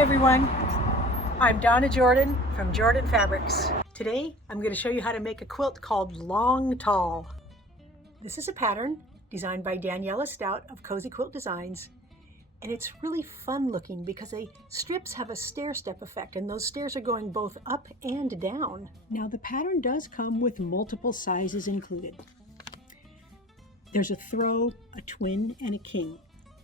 everyone, I'm Donna Jordan from Jordan Fabrics. Today I'm going to show you how to make a quilt called Long Tall. This is a pattern designed by Daniela Stout of Cozy Quilt Designs, and it's really fun looking because the strips have a stair-step effect, and those stairs are going both up and down. Now the pattern does come with multiple sizes included. There's a throw, a twin, and a king.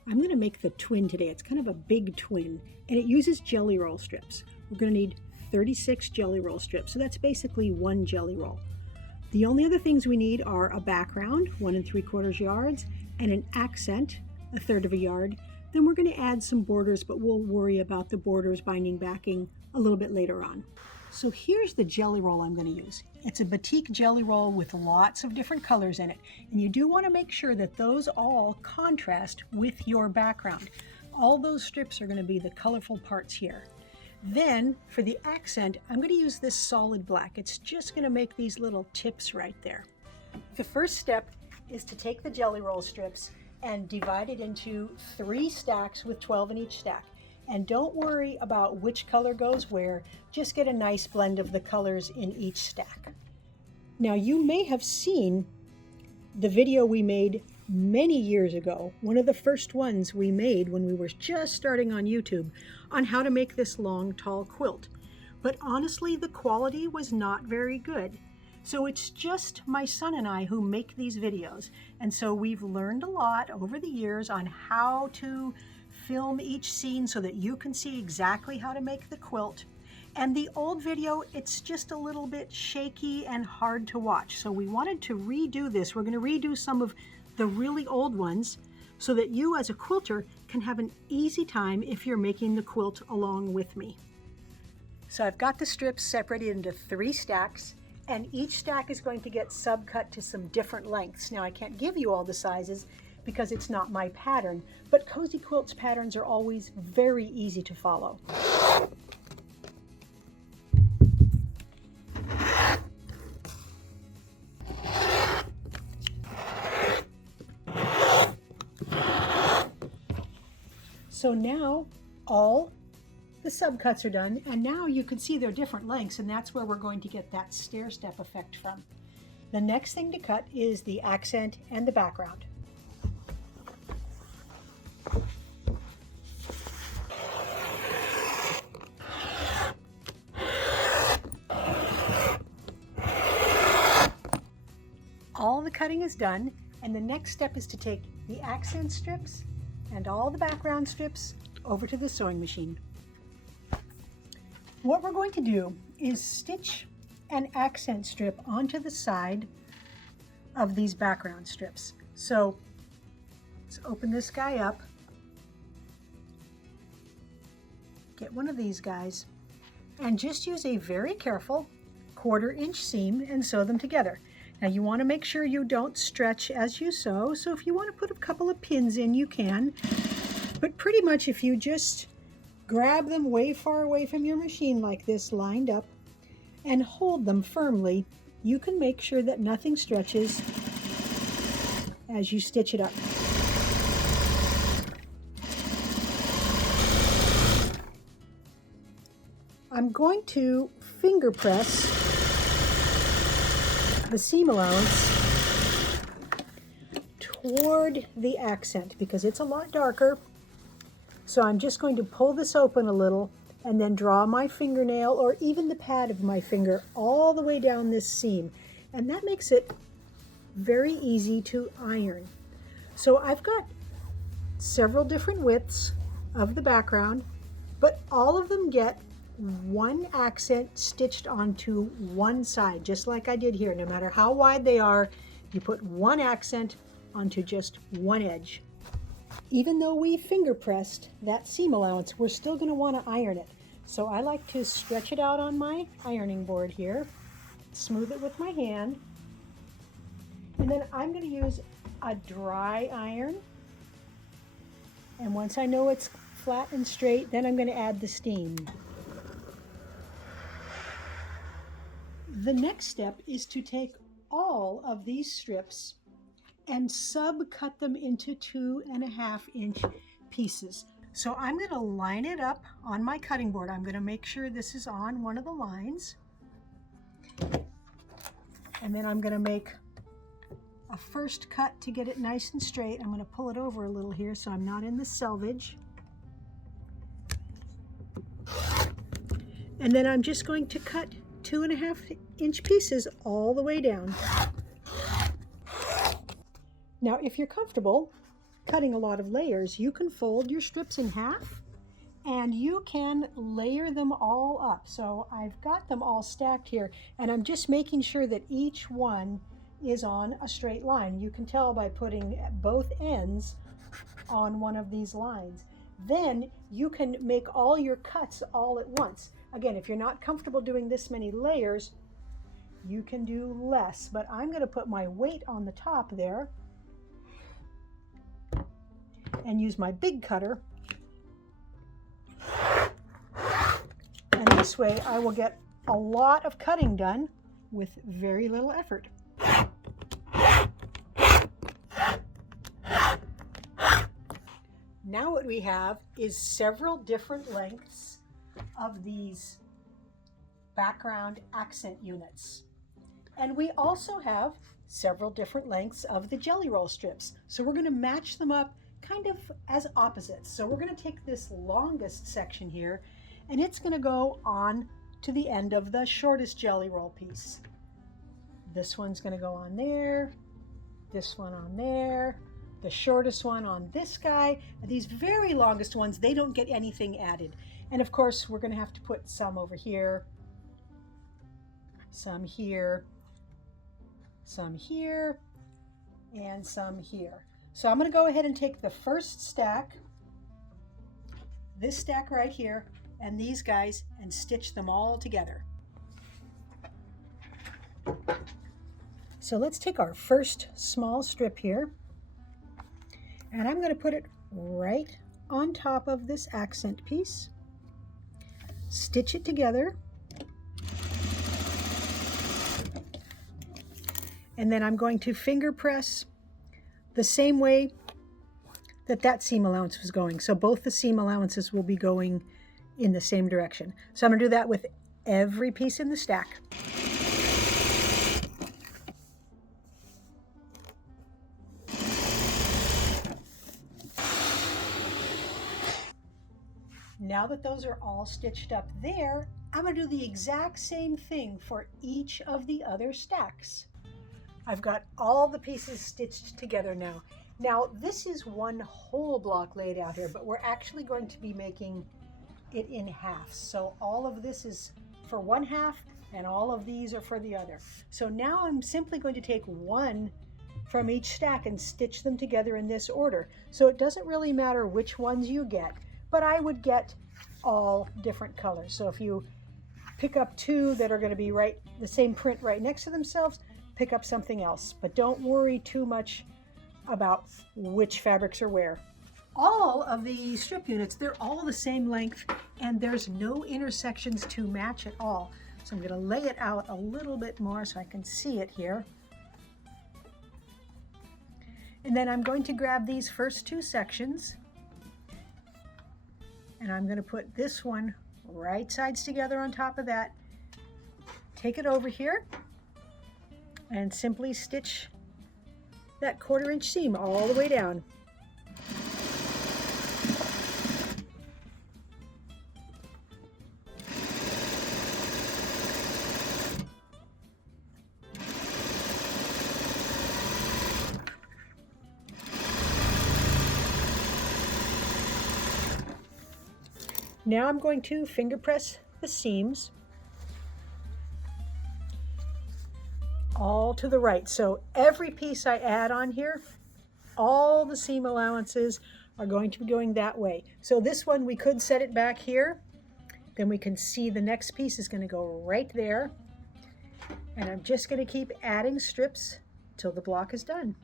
I'm going to make the twin today. It's kind of a big twin, and it uses jelly roll strips. We're going to need 36 jelly roll strips, so that's basically one jelly roll. The only other things we need are a background, 1 3/4 yards, and an accent, 1/3 of a yard. Then we're going to add some borders, but we'll worry about the borders, binding, backing a little bit later on. So here's the jelly roll I'm going to use. It's a batik jelly roll with lots of different colors in it, and you do want to make sure that those all contrast with your background. All those strips are going to be the colorful parts here. Then for the accent, I'm going to use this solid black. It's just going to make these little tips right there. The first step is to take the jelly roll strips and divide it into 3 stacks with 12 in each stack. And don't worry about which color goes where, just get a nice blend of the colors in each stack. Now you may have seen the video we made many years ago, one of the first ones we made when we were just starting on YouTube, on how to make this long, tall quilt. But honestly, the quality was not very good. So it's just my son and I who make these videos. And so we've learned a lot over the years on how to film each scene so that you can see exactly how to make the quilt. And the old video, it's just a little bit shaky and hard to watch. So we wanted to redo this. We're going to redo some of the really old ones so that you as a quilter can have an easy time if you're making the quilt along with me. So I've got the strips separated into 3 stacks, and each stack is going to get subcut to some different lengths. Now I can't give you all the sizes because it's not my pattern, but Cozy Quilt's patterns are always very easy to follow. So now all the subcuts are done, and now you can see they're different lengths, and that's where we're going to get that stair-step effect from. The next thing to cut is the accent and the background. All the cutting is done, and the next step is to take the accent strips and all the background strips over to the sewing machine. What we're going to do is stitch an accent strip onto the side of these background strips. So let's open this guy up, get one of these guys, and just use a very careful 1/4 inch seam and sew them together. Now you want to make sure you don't stretch as you sew, so if you want to put a couple of pins in, you can. But pretty much if you just grab them way far away from your machine like this, lined up, and hold them firmly, you can make sure that nothing stretches as you stitch it up. I'm going to finger press the seam allowance toward the accent because it's a lot darker. So I'm just going to pull this open a little and then draw my fingernail or even the pad of my finger all the way down this seam. And that makes it very easy to iron. So I've got several different widths of the background, but all of them get one accent stitched onto one side, just like I did here. No matter how wide they are, you put one accent onto just one edge. Even though we finger pressed that seam allowance, we're still going to want to iron it. So I like to stretch it out on my ironing board here, smooth it with my hand, and then I'm going to use a dry iron. And once I know it's flat and straight, then I'm going to add the steam. The next step is to take all of these strips and subcut them into 2.5 inch pieces. So I'm going to line it up on my cutting board. I'm going to make sure this is on one of the lines. And then I'm going to make a first cut to get it nice and straight. I'm going to pull it over a little here so I'm not in the selvage. And then I'm just going to cut 2.5-inch pieces all the way down. Now, if you're comfortable cutting a lot of layers, you can fold your strips in half and you can layer them all up. So I've got them all stacked here, and I'm just making sure that each one is on a straight line. You can tell by putting both ends on one of these lines. Then you can make all your cuts all at once. Again, if you're not comfortable doing this many layers, you can do less, but I'm going to put my weight on the top there and use my big cutter. And this way I will get a lot of cutting done with very little effort. Now what we have is several different lengths of these background accent units. And we also have several different lengths of the jelly roll strips. So we're going to match them up kind of as opposites. So we're going to take this longest section here, and it's going to go on to the end of the shortest jelly roll piece. This one's going to go on there, this one on there, the shortest one on this guy. These very longest ones, they don't get anything added. And of course, we're going to have to put some over here, some here, some here, and some here. So I'm going to go ahead and take the first stack, this stack right here, and these guys, and stitch them all together. So let's take our first small strip here, and I'm going to put it right on top of this accent piece, stitch it together, and then I'm going to finger press the same way that that seam allowance was going. So both the seam allowances will be going in the same direction. So I'm going to do that with every piece in the stack. Now that those are all stitched up there, I'm going to do the exact same thing for each of the other stacks. I've got all the pieces stitched together now. Now this is one whole block laid out here, but we're actually going to be making it in half. So all of this is for one half and all of these are for the other. So now I'm simply going to take one from each stack and stitch them together in this order. So it doesn't really matter which ones you get, but I would get all different colors. So if you pick up two that are going to be the same print right next to themselves, pick up something else, but don't worry too much about which fabrics are where. All of the strip units, they're all the same length and there's no intersections to match at all. So I'm going to lay it out a little bit more so I can see it here. And then I'm going to grab these first two sections and I'm going to put this one right sides together on top of that. Take it over here and simply stitch that 1/4 inch seam all the way down. Now I'm going to finger press the seams all to the right. So every piece I add on here, all the seam allowances are going to be going that way. So this one, we could set it back here. Then we can see the next piece is going to go right there. And I'm just going to keep adding strips till the block is done.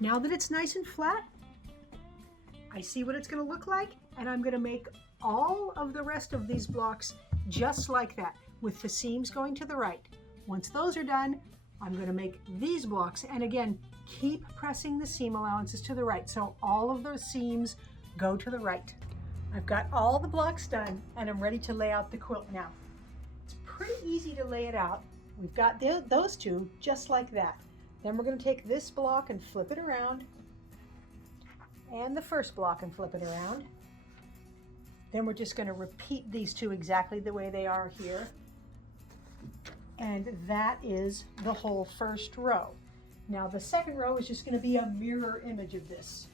Now that it's nice and flat, I see what it's going to look like, and I'm going to make all of the rest of these blocks just like that, with the seams going to the right. Once those are done, I'm going to make these blocks, and again, keep pressing the seam allowances to the right so all of those seams go to the right. I've got all the blocks done and I'm ready to lay out the quilt now. It's pretty easy to lay it out. We've got those two just like that. Then we're going to take this block and flip it around, and the first block and flip it around. Then we're just going to repeat these two exactly the way they are here. And that is the whole first row. Now the second row is just going to be a mirror image of this.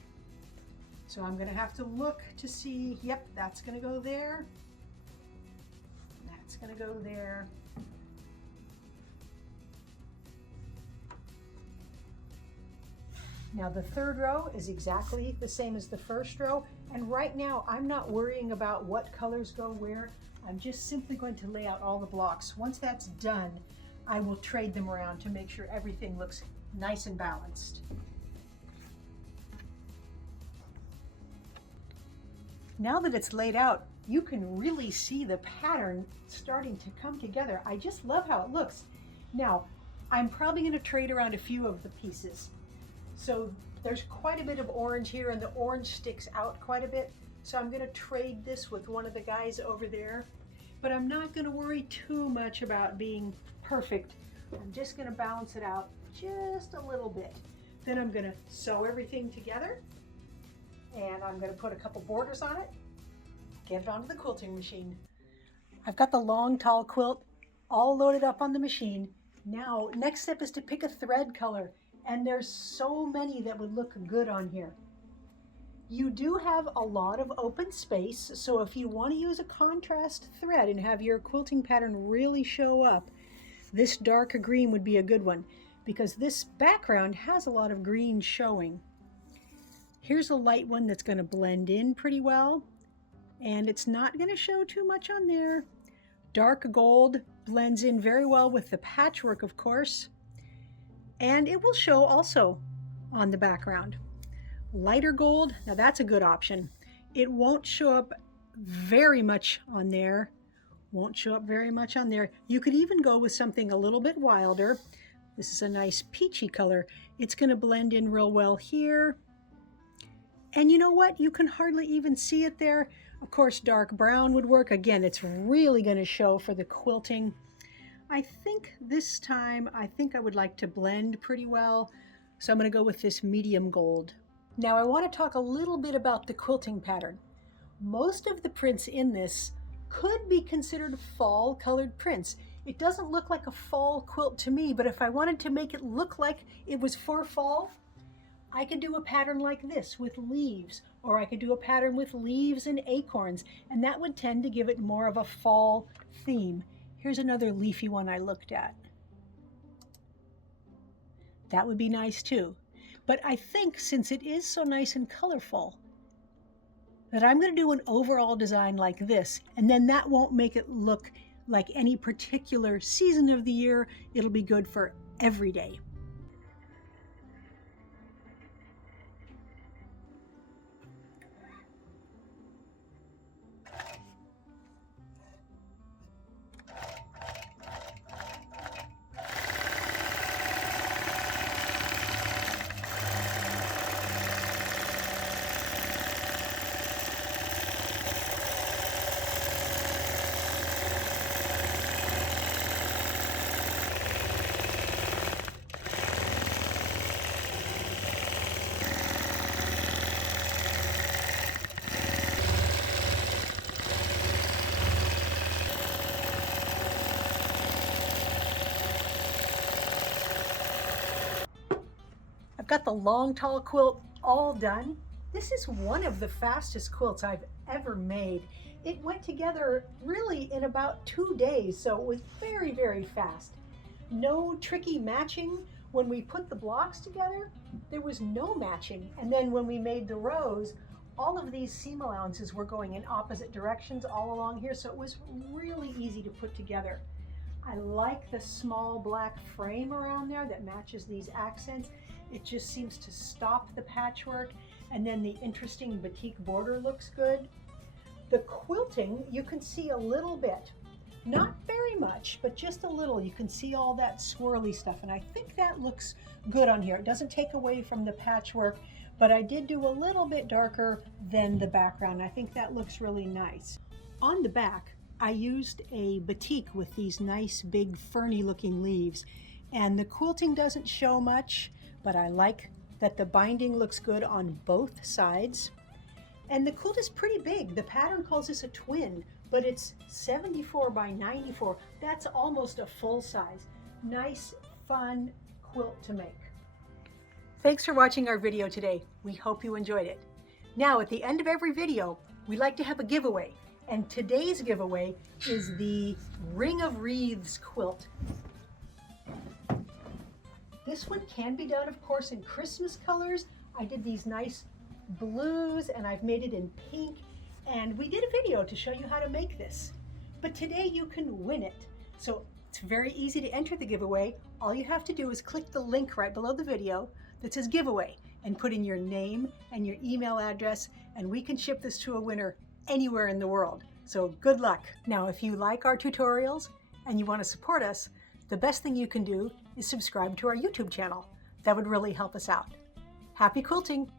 So I'm going to have to look to see, yep, that's going to go there. That's going to go there. Now the third row is exactly the same as the first row. And right now I'm not worrying about what colors go where. I'm just simply going to lay out all the blocks. Once that's done, I will trade them around to make sure everything looks nice and balanced. Now that it's laid out, you can really see the pattern starting to come together. I just love how it looks. Now, I'm probably going to trade around a few of the pieces. So there's quite a bit of orange here, and the orange sticks out quite a bit. So I'm going to trade this with one of the guys over there. But I'm not going to worry too much about being perfect. I'm just going to balance it out just a little bit. Then I'm going to sew everything together, and I'm going to put a couple borders on it, get it onto the quilting machine. I've got the long, tall quilt all loaded up on the machine. Now, next step is to pick a thread color, and there's so many that would look good on here. You do have a lot of open space, so if you want to use a contrast thread and have your quilting pattern really show up, this dark green would be a good one, because this background has a lot of green showing. Here's a light one that's going to blend in pretty well, and it's not going to show too much on there. Dark gold blends in very well with the patchwork, of course, and it will show also on the background. Lighter gold, now that's a good option. It won't show up very much on there. Won't show up very much on there. You could even go with something a little bit wilder. This is a nice peachy color. It's going to blend in real well here. And you know what? You can hardly even see it there. Of course, dark brown would work. Again, it's really going to show for the quilting. I think this time, I would like to blend pretty well. So I'm going to go with this medium gold. Now I want to talk a little bit about the quilting pattern. Most of the prints in this could be considered fall colored prints. It doesn't look like a fall quilt to me, but if I wanted to make it look like it was for fall, I could do a pattern like this with leaves, or I could do a pattern with leaves and acorns, and that would tend to give it more of a fall theme. Here's another leafy one I looked at. That would be nice too. But I think since it is so nice and colorful, that I'm going to do an overall design like this, and then that won't make it look like any particular season of the year. It'll be good for every day. Got the long tall quilt all done. This is one of the fastest quilts I've ever made. It went together really in about 2 days, so it was very, very fast. No tricky matching. When we put the blocks together, there was no matching. And then when we made the rows, all of these seam allowances were going in opposite directions all along here, so it was really easy to put together. I like the small black frame around there that matches these accents. It just seems to stop the patchwork, and then the interesting batik border looks good. The quilting, you can see a little bit. Not very much, but just a little. You can see all that swirly stuff, and I think that looks good on here. It doesn't take away from the patchwork, but I did do a little bit darker than the background. I think that looks really nice. On the back, I used a batik with these nice big ferny looking leaves, and the quilting doesn't show much, but I like that the binding looks good on both sides. And the quilt is pretty big. The pattern calls this a twin, but it's 74 by 94. That's almost a full size. Nice, fun quilt to make. Thanks for watching our video today. We hope you enjoyed it. Now, at the end of every video, we like to have a giveaway. And today's giveaway is the Ring of Wreaths quilt. This one can be done, of course, in Christmas colors. I did these nice blues and I've made it in pink, and we did a video to show you how to make this. But today you can win it. So it's very easy to enter the giveaway. All you have to do is click the link right below the video that says giveaway and put in your name and your email address, and we can ship this to a winner anywhere in the world. So good luck. Now, if you like our tutorials and you want to support us, the best thing you can do is subscribe to our YouTube channel. That would really help us out. Happy quilting!